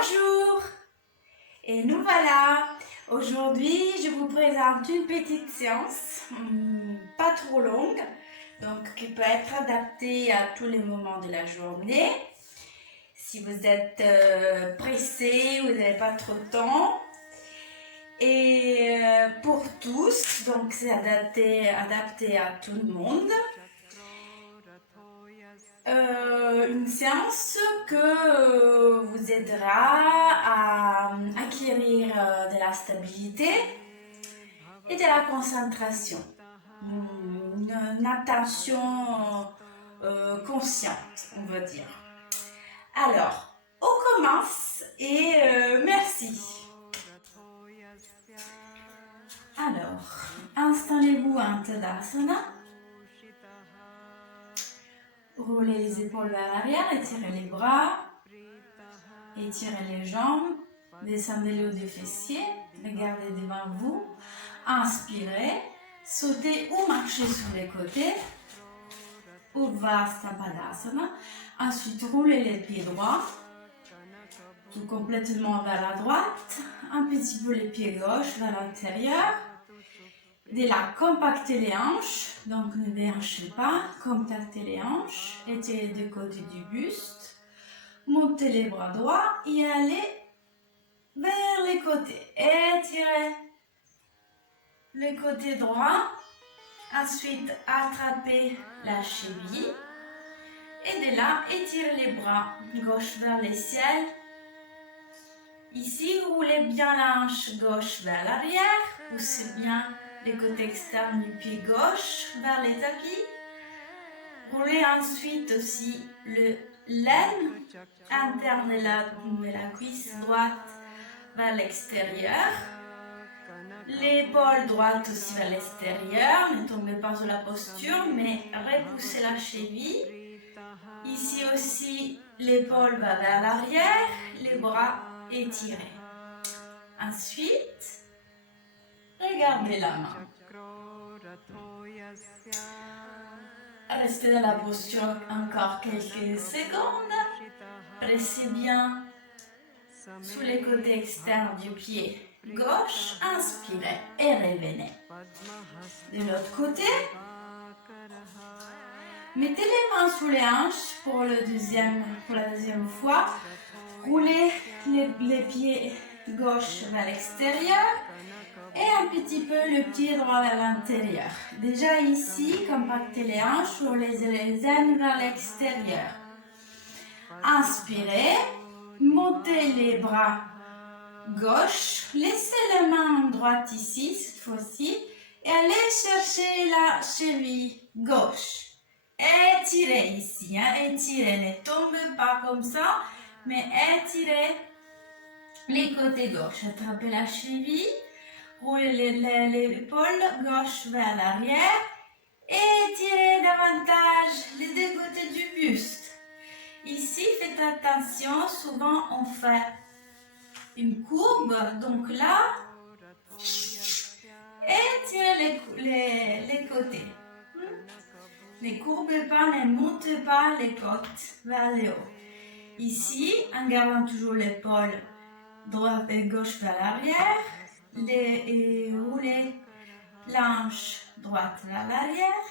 Bonjour! Et nous voilà! Aujourd'hui, je vous présente une petite séance, pas trop longue, donc qui peut être adaptée à tous les moments de la journée. Si vous êtes pressé, vous n'avez pas trop de temps. Et pour tous, donc c'est adapté à tout le monde. Une séance que vous aidera à acquérir de la stabilité et de la concentration, une attention consciente, on va dire. Alors, on commence et merci. Alors, installez-vous en Tadasana. Roulez les épaules vers l'arrière, étirez les bras, étirez les jambes, descendez le haut des fessiers, regardez devant vous, inspirez, sautez ou marchez sur les côtés, Urdhva Padasana, ensuite roulez les pieds droits, tout complètement vers la droite, un petit peu les pieds gauches vers l'intérieur. De là, compactez les hanches, donc ne déhanchez pas, compactez les hanches, étirez les deux côtés du buste, montez les bras droits et allez vers les côtés. Étirez le côté droit, ensuite attrapez la cheville et de là, étirez les bras gauche vers le ciel. Ici, roulez bien la hanche gauche vers l'arrière, poussez bien le côté externe du pied gauche vers les tapis. Roulez ensuite aussi le l'aine interne de la cuisse droite vers l'extérieur. L'épaule droite aussi vers l'extérieur. Ne tombez pas sur la posture, mais repoussez la cheville. Ici aussi, l'épaule va vers l'arrière, les bras étirés. Ensuite, regardez la main. Restez dans la posture encore quelques secondes. Pressez bien sous les côtés externes du pied gauche. Inspirez et revenez. De l'autre côté, mettez les mains sous les hanches pour la deuxième fois. Roulez les pieds gauche vers l'extérieur. Et un petit peu le pied droit vers l'intérieur. Déjà ici, compactez les hanches ou les aines vers l'extérieur. Inspirez, montez les bras gauche, laissez les mains droite ici, cette fois-ci, et allez chercher la cheville gauche. Étirez ici, étirez, ne tombez pas comme ça, mais étirez les côtés gauche. Attrapez la cheville. Roulez l'épaule gauche vers l'arrière et étirez davantage les deux côtés du buste. Ici, faites attention, souvent on fait une courbe, donc là, étirez les côtés. Ne courbez pas, ne montez pas les côtes vers le haut. Ici, en gardant toujours l'épaule droite et gauche vers l'arrière, roulez l'hanche droite vers l'arrière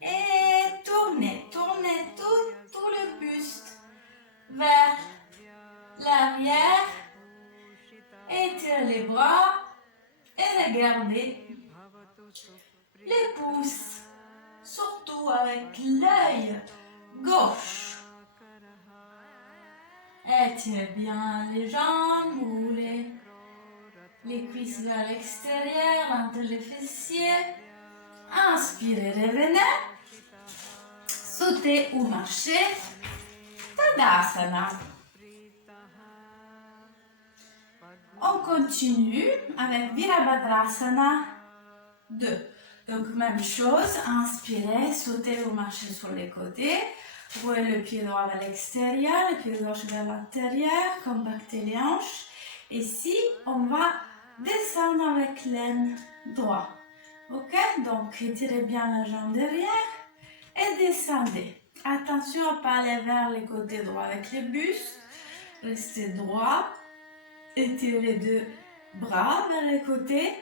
et tournez tout le buste vers l'arrière. Étirez les bras et regardez les pouces, surtout avec l'œil gauche. Étirez bien les jambes, roulez les cuisses vers l'extérieur, entre les fessiers. Inspirez, revenez. Sautez ou marchez. Tadasana. On continue avec Virabhadrasana 2. Donc, même chose. Inspirez, sautez ou marchez sur les côtés. Roulez le pied droit vers l'extérieur, le pied gauche vers l'intérieur. Compactez les hanches. Ici, on va descendre avec l'aine droit. Ok, donc étirez bien la jambe derrière et descendez. Attention à ne pas aller vers les côtés droits avec les bustes. restez droit. Étirez les deux bras vers les côtés.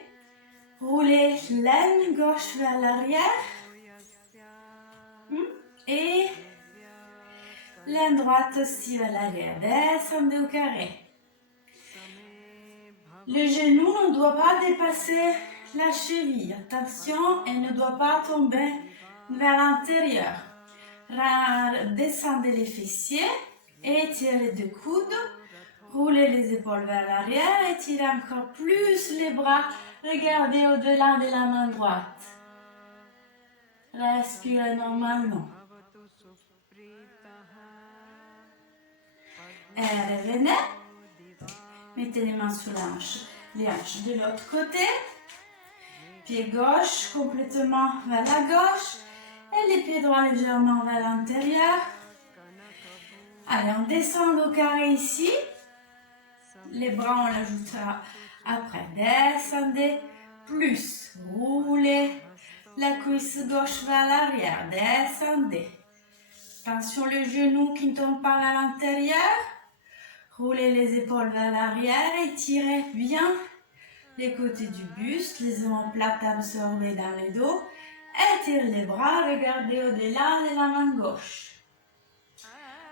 Roulez l'aine gauche vers l'arrière. Et l'aine droite aussi vers l'arrière. Descendez au carré. Le genou ne doit pas dépasser la cheville. Attention, elle ne doit pas tomber vers l'intérieur. Descendez les fessiers. Étirez les deux coudes. Roulez les épaules vers l'arrière. Étirez encore plus les bras. Regardez au-delà de la main droite. Respirez normalement. Et revenez. Mettez les mains sous les hanches de l'autre côté. Pied gauche complètement vers la gauche. Et les pieds droits légèrement vers l'intérieur. Allez, on descend au carré ici. Les bras, on l'ajoutera après. Descendez plus. Roulez la cuisse gauche vers l'arrière. Descendez. Attention le genou qui ne tombe pas à l'intérieur. Roulez les épaules vers l'arrière. Étirez bien les côtés du buste. Les omoplates absorbées dans le dos. Étirez les bras. Regardez au-delà de la main gauche.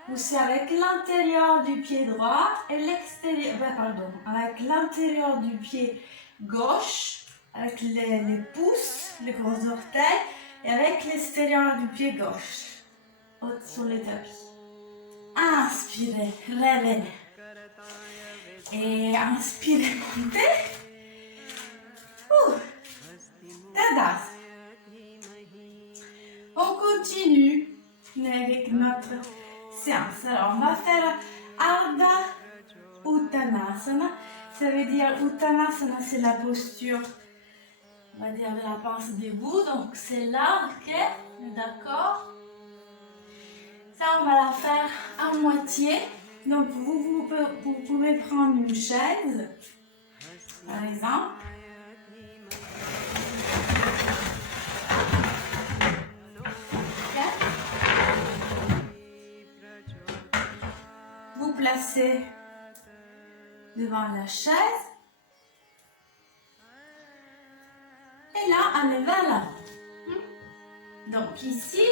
Poussez avec l'intérieur du pied droit et l'extérieur, avec l'intérieur du pied gauche, avec les pouces, les gros orteils, et avec l'extérieur du pied gauche, sur les tapis. Inspirez, revenez. Et inspirez, montez. Tadasana. On continue avec notre séance. Alors, on va faire Ardha Uttanasana. Ça veut dire Uttanasana, c'est la posture, on va dire, de la pince debout. Donc, c'est là, ok? D'accord? Ça, on va la faire à moitié. Donc, vous pouvez prendre une chaise, par exemple. Vous placez devant la chaise. Et là, allez vers l'avant. Donc ici,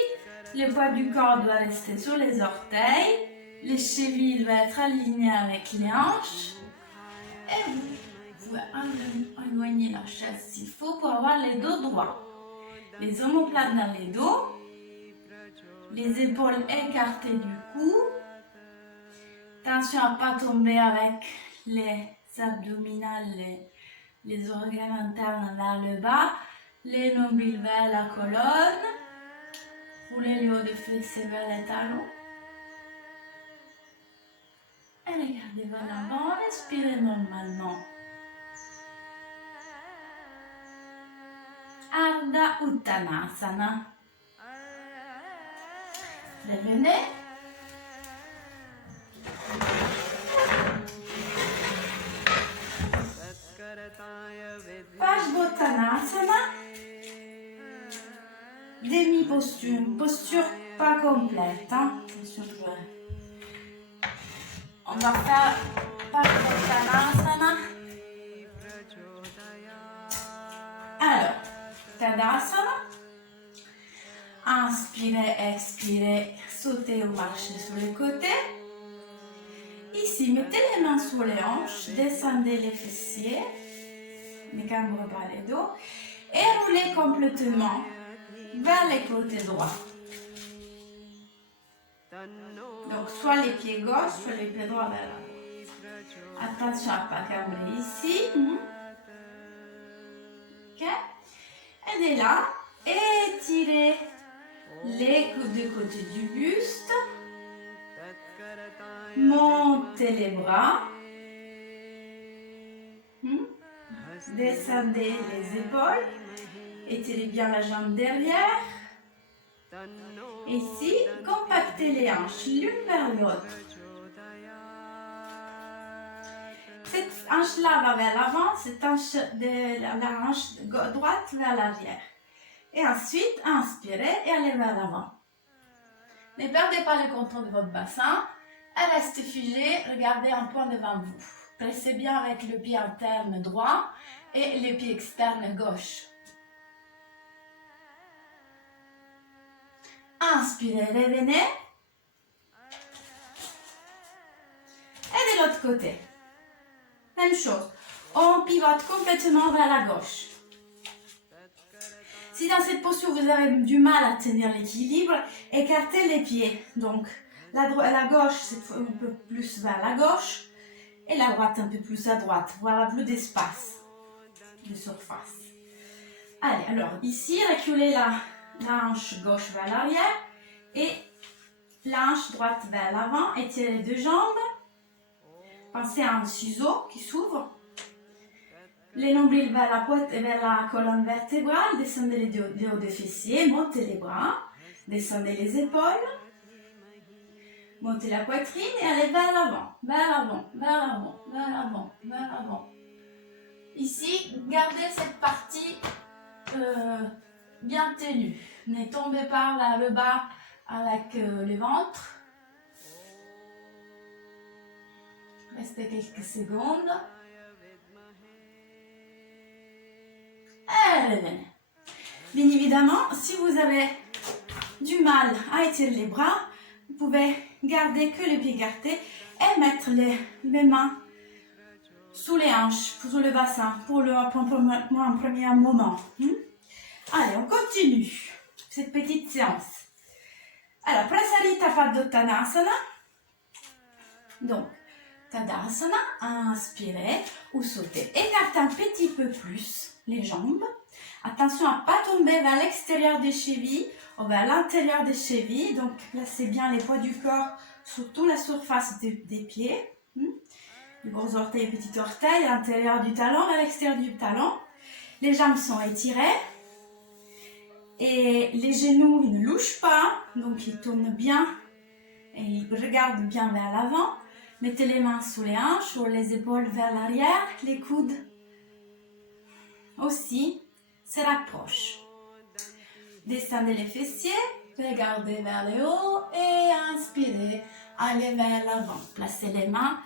le poids du corps doit rester sur les orteils. Les chevilles doivent être alignées avec les hanches. Et vous pouvez éloigner la chaise s'il faut pour avoir les dos droits. Les omoplates dans les dos. Les épaules écartées du cou. Attention à ne pas tomber avec les abdominales, les organes internes vers le bas, les nombrils vers la colonne. Roulez le haut de fessiers vers les talons. Et regardez vers l'avant, respirez normalement. Ardha Uttanasana. Revenez. Parsvottanasana. Demi-posture, posture pas complète. On va faire Parsvottanasana. Alors, Tadasana. Inspirez, expirez, sautez ou marchez sur les côtés. Ici, mettez les mains sur les hanches, descendez les fessiers, ne cambrez pas les dos et roulez complètement vers les côtés droits. Donc, soit les pieds gauches, soit les pieds droits vers l'avant. Attention à ne pas cambrer ici. Ok? Et de là, étirez les deux côtés du buste. Montez les bras. Descendez les épaules. Étirez bien la jambe derrière. Ici, compactez les hanches l'une vers l'autre. Cette hanche-là va vers l'avant, cette hanche la hanche droite vers l'arrière. Et ensuite, inspirez et allez vers l'avant. Ne perdez pas le contrôle de votre bassin. Elle reste figée, regardez un point devant vous. Pressez bien avec le pied interne droit et le pied externe gauche. Inspirez, revenez. Et de l'autre côté. Même chose. On pivote complètement vers la gauche. Si dans cette posture vous avez du mal à tenir l'équilibre, écartez les pieds. Donc la gauche c'est un peu plus vers la gauche et la droite un peu plus à droite. Voilà, plus d'espace, de surface. Allez, alors ici, reculez la hanche gauche vers l'arrière et la hanche droite vers l'avant. Étirez les deux jambes. Pensez à un ciseau qui s'ouvre. Les nombrils vers la colonne vertébrale. Descendez les hauts des fessiers. Montez les bras. Descendez les épaules. Montez la poitrine et allez vers l'avant. Vers l'avant, vers l'avant, vers l'avant, vers l'avant. Ici, gardez cette partie bien tenue. Ne tombez pas vers le bas avec le ventre. Restez quelques secondes. Et revenez. Bien évidemment, si vous avez du mal à étirer les bras, vous pouvez garder que les pieds écartés et mettre les mains sous les hanches, sous le bassin pour un premier moment. Allez, on continue cette petite séance. Alors, Prasarita Padottanasana. Donc, Tadasana, inspirez ou sautez. Écartez un petit peu plus les jambes. Attention à ne pas tomber vers l'extérieur des chevilles ou vers l'intérieur des chevilles. Donc, placez bien les poids du corps sur toute la surface des pieds. Les gros orteils et petits orteils à l'intérieur du talon, à l'extérieur du talon. Les jambes sont étirées. Et les genoux, ils ne louchent pas. Donc, ils tournent bien et ils regardent bien vers l'avant. Mettez les mains sous les hanches ou les épaules vers l'arrière. Les coudes aussi se rapprochent. Descendez les fessiers. Regardez vers le haut et inspirez. Allez vers l'avant. Placez les mains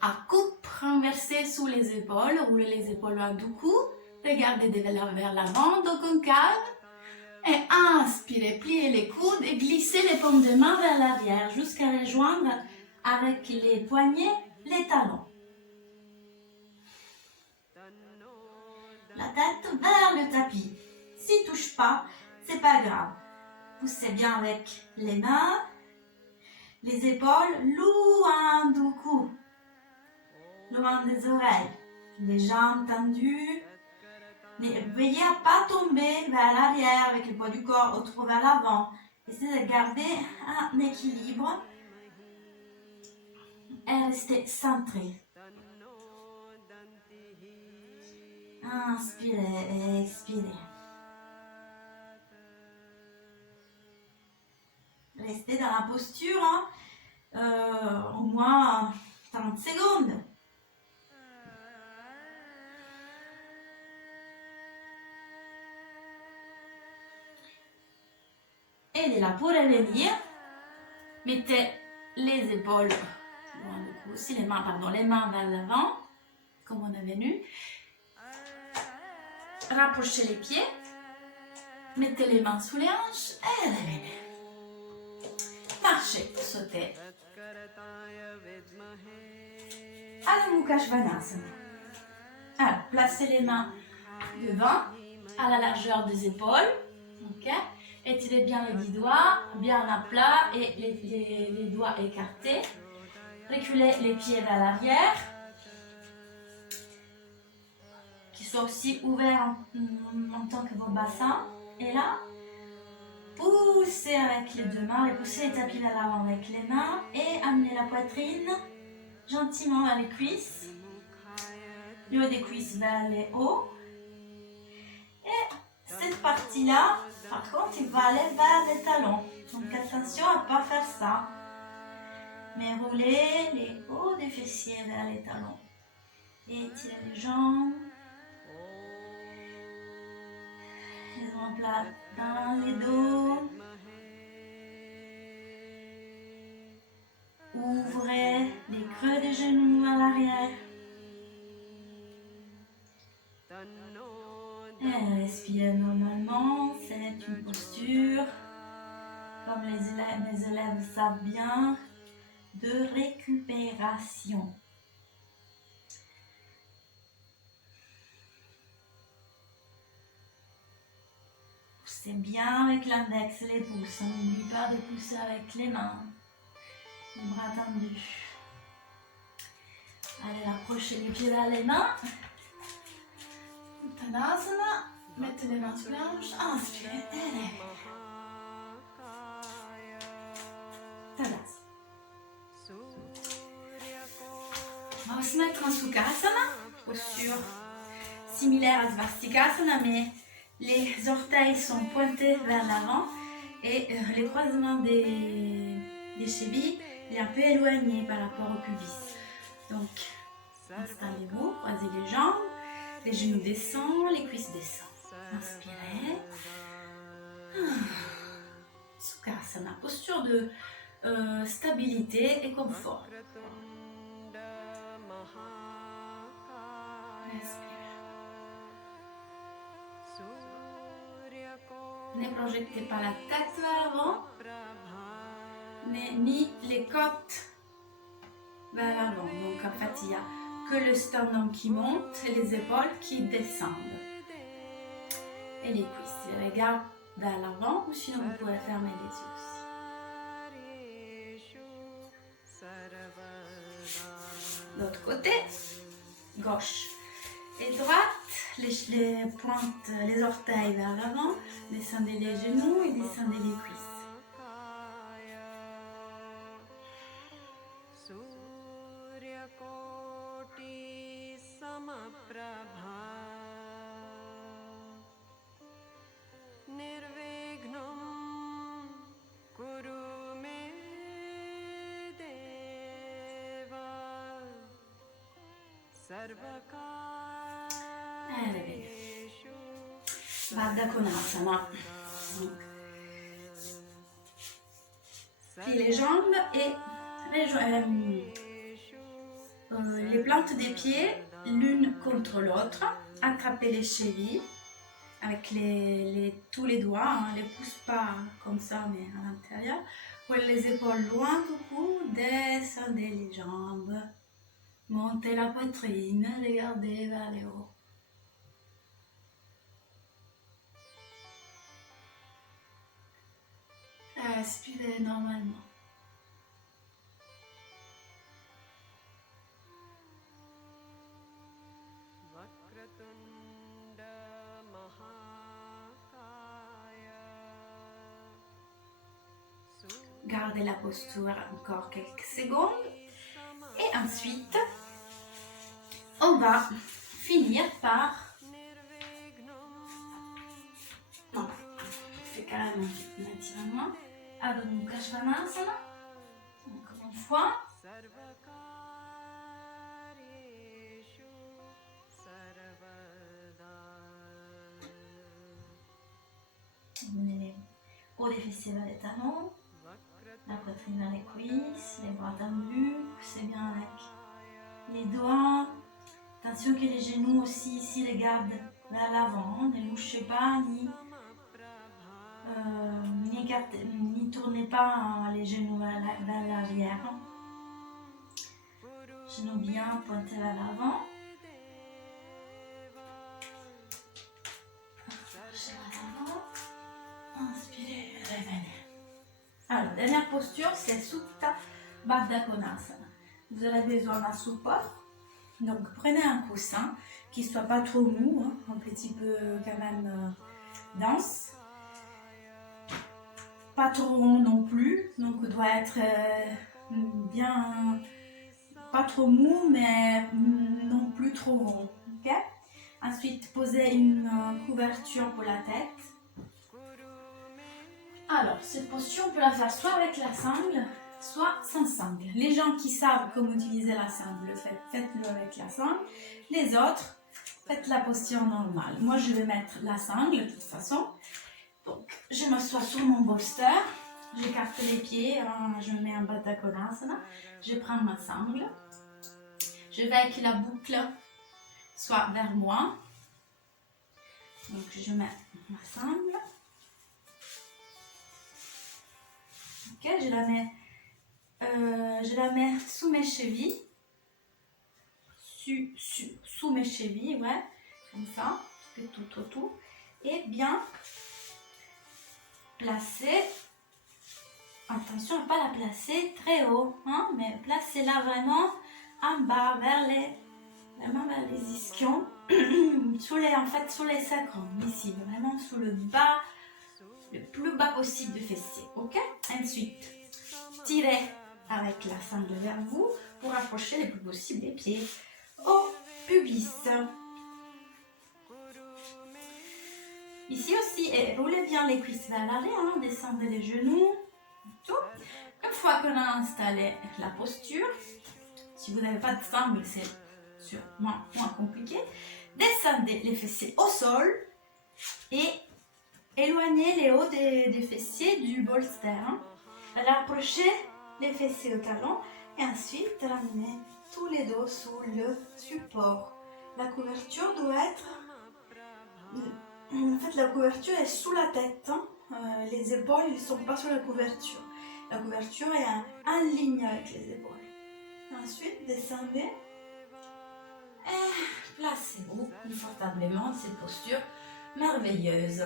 à coupe renversée sous les épaules. Roulez les épaules en tout coup. Regardez vers l'avant, dos concave. Et inspirez, pliez les coudes et glissez les paumes de main vers l'arrière jusqu'à rejoindre avec les poignets les talons. La tête vers le tapis. S'il ne touche pas, c'est pas grave. Poussez bien avec les mains, les épaules loin du cou, loin des oreilles, les jambes tendues. Mais veillez à ne pas tomber vers l'arrière avec le poids du corps ou trop vers l'avant. Essayez de garder un équilibre et rester centré. Inspirez et expirez. Restez dans la posture au moins 30 secondes. Aidez-la pour revenir. Mettez les épaules, aussi les mains vers l'avant, comme on est venu. Rapprochez les pieds. Mettez les mains sous les hanches et revenez. Marchez, sautez. Adho Mukha Svanasana. Alors, placez les mains devant, à la largeur des épaules. Ok. Étirez bien les 10 doigts, bien à plat et les doigts écartés. Reculez les pieds vers l'arrière. Qu'ils soient aussi ouverts en tant que vos bassins. Et là, poussez avec les deux mains, repoussez les tapis vers l'avant avec les mains et amenez la poitrine gentiment vers les cuisses. Le haut des cuisses vers les hauts. Et cette partie-là, par contre, il va aller vers les talons. Donc attention à ne pas faire ça. Mais roulez les hauts des fessiers vers les talons. Et étirez les jambes. Les omoplates dans les dos. Ouvrez les creux des genoux à l'arrière. Et respirez normalement, c'est une posture, comme mes élèves savent bien, de récupération. Poussez bien avec l'index et les pouces, n'oubliez pas de pousser avec les mains, les bras tendus. Allez, rapprochez les pieds vers les mains. Uttanasana, mettez les mains sur la hanche, inspirez, élevez. Tadasana. On va se mettre en Sukhasana, posture similaire à Svastikasana, mais les orteils sont pointés vers l'avant et les croisements des chevilles est un peu éloigné par rapport au pubis. Donc, installez-vous, croisez les jambes, les genoux descendent, les cuisses descendent. Inspirez. Sukhasana, posture de stabilité et confort. Respire. Ne projectez pas la tête vers l'avant, ni les côtes vers l'avant. Donc en fait, il n'y a que le sternum qui monte et les épaules qui descendent. Et les cuisses. Les regards vers l'avant, ou sinon vous pouvez fermer les yeux aussi. L'autre côté, gauche et droite, les pointes, les orteils vers l'avant, descendez les genoux et descendez les cuisses. Allez, Baddha Konasana. Pliez les jambes et les plantes des pieds l'une contre l'autre. Attrapez les chevilles avec tous les doigts, hein, les pouces pas comme ça mais à l'intérieur. Prenez les épaules loin du cou, descendez les jambes. Montez la poitrine, regardez vers le haut. Respirez normalement. Gardez la posture encore quelques secondes. Et ensuite, on va finir par... Non, c'est carrément un étirement. Adho Mukha Svanasana. Encore une fois. Menez les hauts des fessiers vers les talons. La poitrine vers les cuisses, les bras tendus, poussez bien avec les doigts. Attention que les genoux aussi ici regardent vers l'avant, ne louchez pas ni tournez pas les genoux vers l'arrière. Genoux bien pointés vers l'avant. Inspirez, revenez. Alors, dernière posture, c'est Supta Baddha Konasana. Vous aurez besoin d'un support. Donc, prenez un coussin qui ne soit pas trop mou, hein, un petit peu quand même dense. Pas trop rond non plus, donc doit être bien, pas trop mou, mais non plus trop rond. Okay? Ensuite, posez une couverture pour la tête. Alors, cette posture, on peut la faire soit avec la sangle, soit sans sangle. Les gens qui savent comment utiliser la sangle, faites-le avec la sangle. Les autres, faites la posture normale. Moi, je vais mettre la sangle de toute façon. Donc, je m'assois sur mon bolster. j'écarte les pieds, hein, je mets un Baddha Konasana, je prends ma sangle, je veux que la boucle soit vers moi, donc je mets ma sangle, ok, je la mets sous mes chevilles, sous mes chevilles, ouais, comme ça, tout autour, et bien placer. Attention à ne pas la placer très haut, hein, mais placez-la vraiment en bas, vraiment vers les ischions, sous les sacrums, ici, vraiment sous le bas, le plus bas possible du fessier, ok? Ensuite, tirez avec la sangle vers vous pour approcher le plus possible les pieds au pubis. Ici aussi, roulez bien les cuisses vers l'arrière, hein, descendez les genoux, tout. Une fois qu'on a installé la posture, si vous n'avez pas de sangle, c'est moins compliqué, descendez les fessiers au sol et éloignez les hauts des fessiers du bolster. Hein. Rapprochez les fessiers au talon et ensuite ramenez tous les dos sous le support. La couverture doit être... En fait, la couverture est sous la tête. Hein. Les épaules ne sont pas sur la couverture. La couverture est en ligne avec les épaules. Ensuite, descendez et placez-vous confortablement dans cette posture merveilleuse.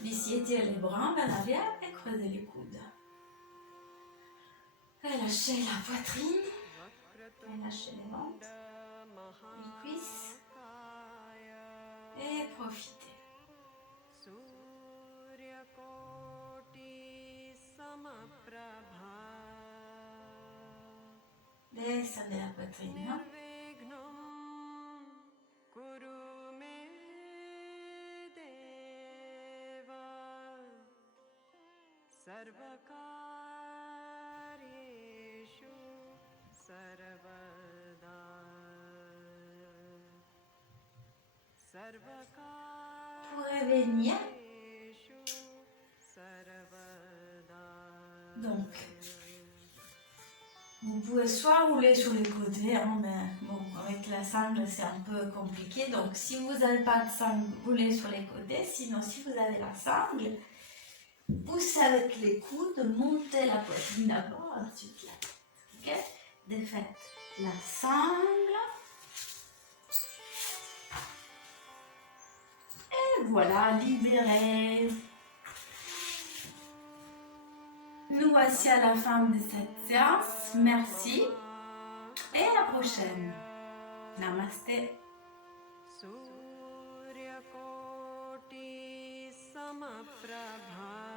D'ici, étirez les bras vers l'arrière et creusez les coudes. Relâchez la poitrine, relâchez les ventres, les cuisses et profitez. Descendez la poitrine. Hein? Pour revenir, donc, vous pouvez soit rouler sur les côtés, hein, mais bon, avec la sangle c'est un peu compliqué, donc si vous n'avez pas de sangle, roulez sur les côtés, sinon si vous avez la sangle, poussez avec les coudes, montez la poitrine d'abord, ensuite la tête, ok? Défaites la sangle. Et voilà, libérez. Nous voici à la fin de cette séance. Merci et à la prochaine. Namasté. Surya Koti Samaprabha